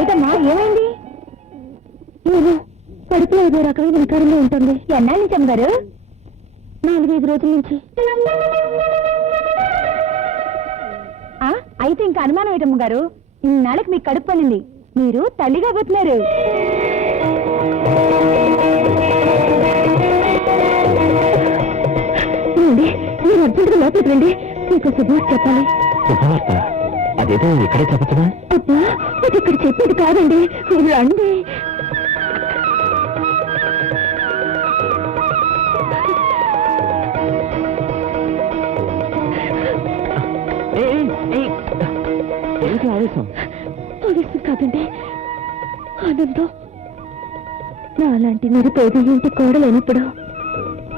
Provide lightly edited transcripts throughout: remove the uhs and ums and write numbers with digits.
ఏదమ్మా ఏమైంది? కడుపులో ఏదో రకమైన వికారంలో ఉంటుంది. ఎన్నాళ్ళ నుంచి అమ్మగారు? 4-5 రోజుల నుంచి. అయితే ఇంకా అనుమానం ఏంటమ్మ గారు? ఇన్నాళ్ళకి మీకు కడుపు పనింది, మీరు తల్లిగా పోతున్నారు. మీరు అర్జెంట్గా లోపలికి రండి, మీకు శుభవార్త చెప్పాలి. శుభవార్త? అదేదో ఇక్కడే చెప్పచ్చునా? అబ్బా, అది ఇక్కడ చెప్పేది కాదండి, రండి. ఆవేశం కాదండి, ఆనందం. నాలాంటి నిరుపేద ఇంటి కోడలైనప్పుడు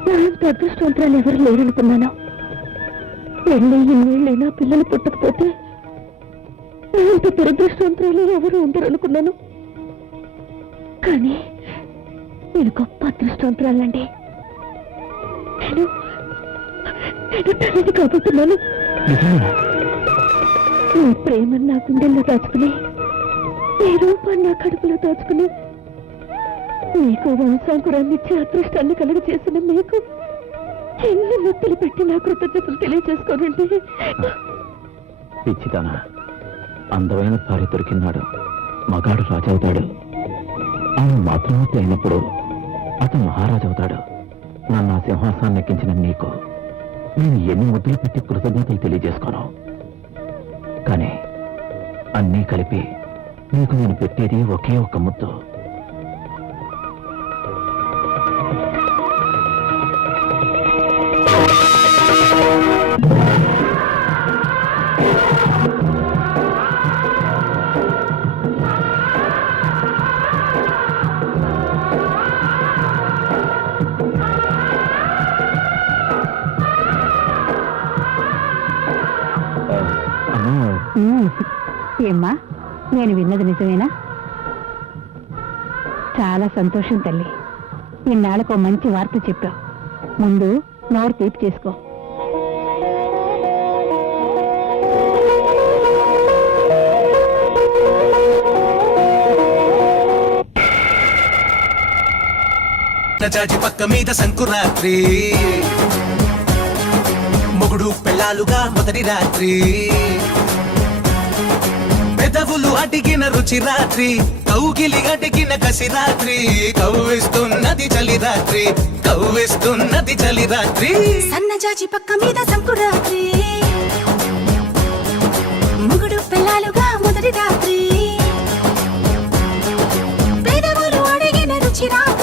నాంత అదృష్టవంతురాలు ఎవరు లేరనుకున్నాను. పెళ్ళి ఇన్నేళ్ళైనా పిల్లలు పుట్టకపోతే నాంత దురదృష్టవంతురాలు ఎవరు ఉండరనుకున్నాను. కానీ నేను గొప్ప అదృష్టవంతురాలండి. నేను తల్లిని కాబోతున్నాను. నీ ప్రేమ నా గుండెల్లో దాచుకుని, నీ రూపాన్ని నా కడుపులో దాచుకుని, నీకు వంశాంకురాన్నిచ్చే అదృష్టాన్ని కలుగ చేసిన మీకు ఎన్ని నొప్పులు పెట్టి నా కృతజ్ఞతలు తెలియజేసుకోనండి. పిచ్చిదానా, అందమైన భార్య దొరికినాడు మగాడు రాజవుతాడు. ఆమె మాతృమూర్తి అయినప్పుడు అతను మహారాజు అవుతాడు. నన్ను ఆ సింహాసనాన్ని ఎక్కించిన నీకు నేను ఎన్ని ముద్దులు పెట్టి కృతజ్ఞతలు తెలియజేసుకోను. కానీ అన్నీ కలిపి నీకు నేను పెట్టేది ఒకే ఒక్క ముద్దు. ఏమ్మా, నేను విన్నది నిజమేనా? చాలా సంతోషం తల్లి. ఇన్నాళ్ళకు మంచి వార్త చెప్పావు. ముందు నోరు తీపి చేసుకో. జాజి పక్క మీద సంకురాత్రి, మొగుడు పెళ్ళాలుగా మొదటి రాత్రి, పెదవులు అడిగిన రుచి రాత్రి, కౌగిలి అడిగిన కసి రాత్రి, కవ్విస్తున్నది చలి రాత్రి, కవ్విస్తున్నది చలి రాత్రి. సన్నజాజి పక్క మీద సంకురాత్రి, మొగుడు పెళ్ళాలుగా మొదటి రాత్రి, పెదవులు అడిగిన రుచి రాత్రి,